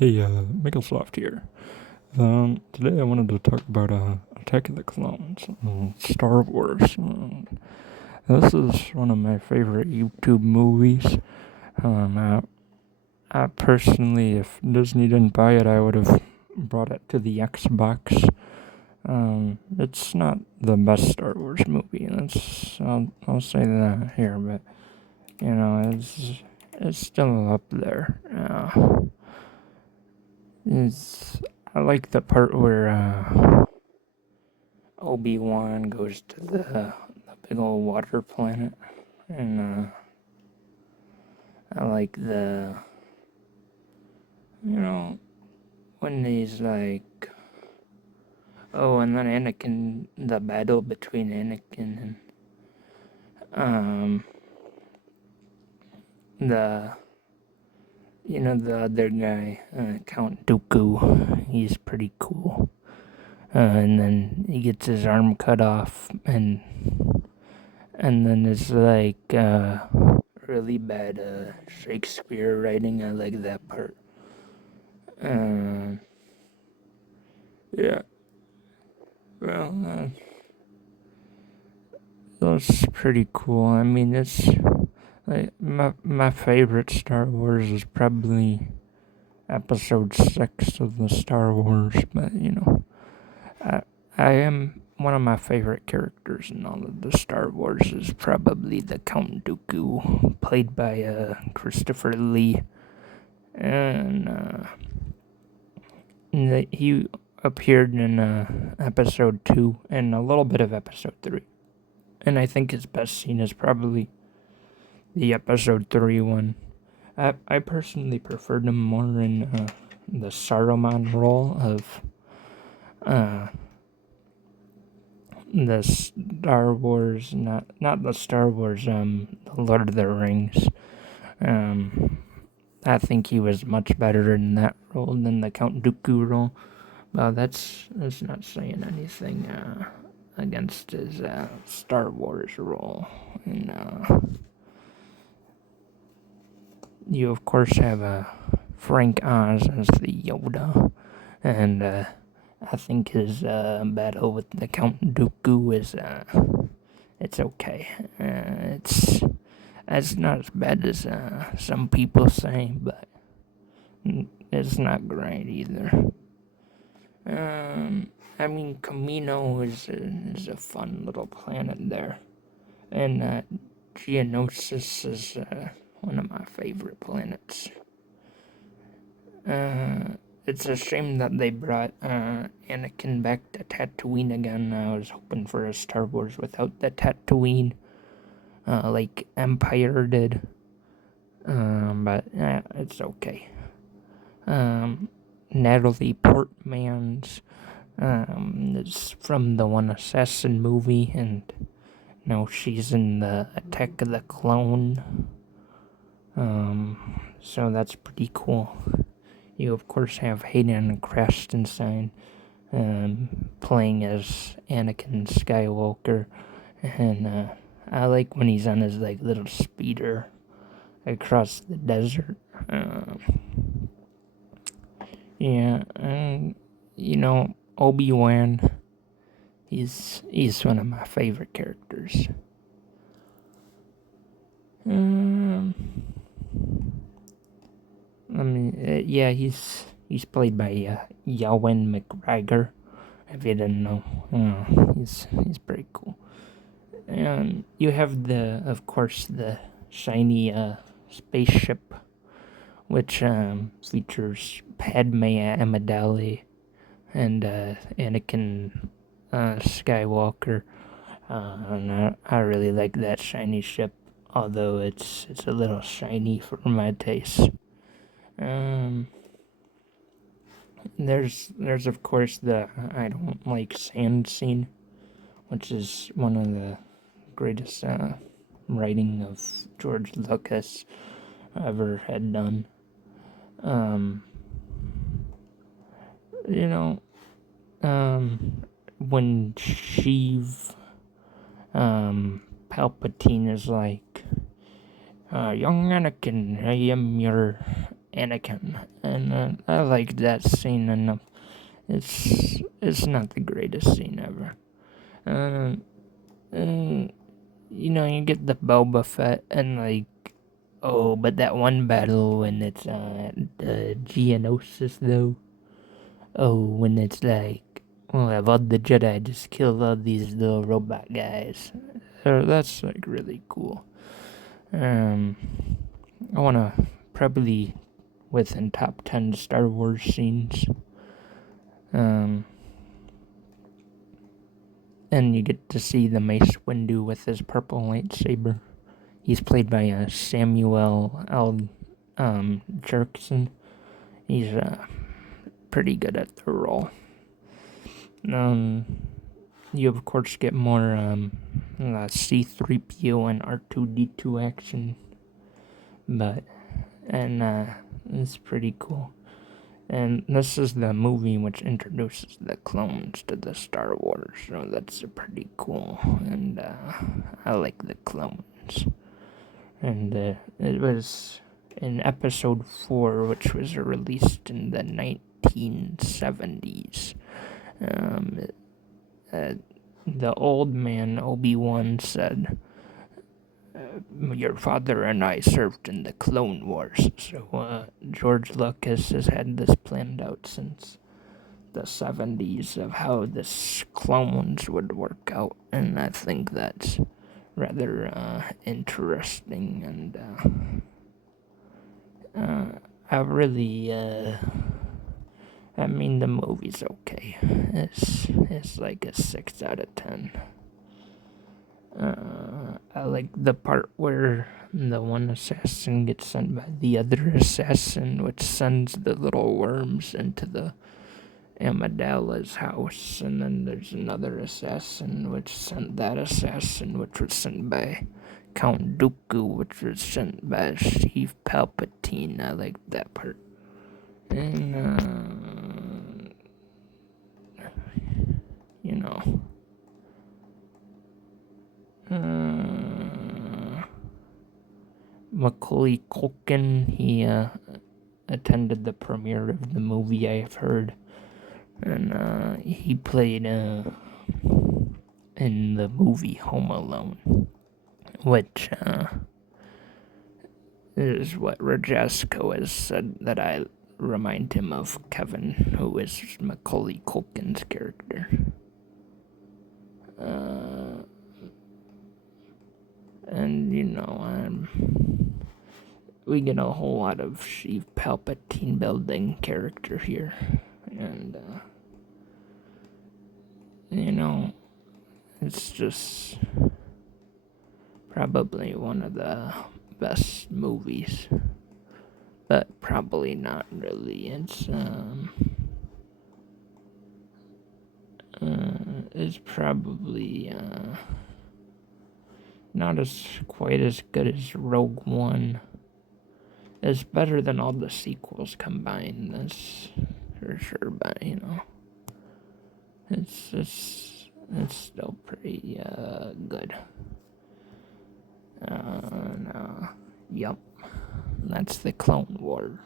Hey, michaelsoft here. Today I wanted to talk about Attack of the Clones, Star Wars. This is one of my favorite YouTube movies. I personally, if Disney didn't buy it, I would have brought it to the Xbox. It's not the best Star Wars movie. I'll say that here, but it's still up there. It's I like the part where Obi-Wan goes to the big old water planet, and I like when he's like, oh, and then the battle between Anakin and the the other guy, Count Dooku. He's pretty cool. And then he gets his arm cut off, and then it's like really bad Shakespeare writing. I like that part. Yeah, well, that's pretty cool. I mean, it's like my favorite Star Wars is probably Episode 6 of the Star Wars, but I I am one of my favorite characters in all of the Star Wars is probably the Count Dooku, played by Christopher Lee, and he appeared in Episode 2 and a little bit of Episode 3, and I think his best scene is probably the Episode 3 one. I personally preferred him more in the Saruman role of the Star Wars, not the Star Wars, the Lord of the Rings. I think he was much better in that role than the Count Dooku role. Well, that's not saying anything against his Star Wars role. And you of course have Frank Oz as the Yoda, and I think his battle with the Count Dooku is it's okay. It's not as bad as some people say, but it's not great either. I mean, Camino is a fun little planet there, and Geonosis is one of my favorite planets. It's a shame that they brought Anakin back to Tatooine again. I was hoping for a Star Wars without the Tatooine, like Empire did. But it's okay. Natalie Portman's is from the One Assassin movie, and now she's in the Attack of the Clone. So that's pretty cool. You of course have Hayden Christensen playing as Anakin Skywalker, and I like when he's on his like little speeder across the desert. Yeah, and Obi-Wan. He's one of my favorite characters. Yeah, he's played by Ewan McGregor. If you didn't know, he's pretty cool. And you have of course, the shiny spaceship, which features Padme Amidala and Anakin Skywalker. And I really like that shiny ship, although it's a little shiny for my taste. There's of course the I don't like sand scene, which is one of the greatest writing of George Lucas ever had done. When Sheev, Palpatine is like, young Anakin, I am your Anakin, and I like that scene enough. It's not the greatest scene ever. And you get the Boba Fett and like, oh, but that one battle when it's the Geonosis though. Oh, when it's like, well, have all the Jedi just killed all these little robot guys. So that's like really cool. I wanna probably within top 10 Star Wars scenes. And you get to see the Mace Windu with his purple lightsaber. He's played by Samuel L. Jackson. He's pretty good at the role. You of course get more C-3PO and R2-D2 action, and it's pretty cool. And this is the movie which introduces the clones to the Star Wars, so that's pretty cool. And I like the clones. And it was in Episode 4, which was released in the 1970s. The old man Obi-Wan said, your father and I served in the Clone Wars. So George Lucas has had this planned out since the 70s of how this clones would work out, and I think that's rather interesting, and I really I mean, the movie's okay. It's like a 6 out of 10. I like the part where the one assassin gets sent by the other assassin, which sends the little worms into the Amidala's house, and then there's another assassin which sent that assassin, which was sent by Count Dooku, which was sent by Chief Palpatine. I like that part. And Macaulay Culkin, he attended the premiere of the movie, I have heard, and he played in the movie Home Alone, which is what Rajasco has said that I remind him of Kevin, who is Macaulay Culkin's character. And we get a whole lot of Chief Palpatine building character here, and it's just probably one of the best movies, but probably not really. It's probably not quite as good as Rogue One. It's better than all the sequels combined, that's for sure, but it's still pretty good. Yup, that's the Clone Wars.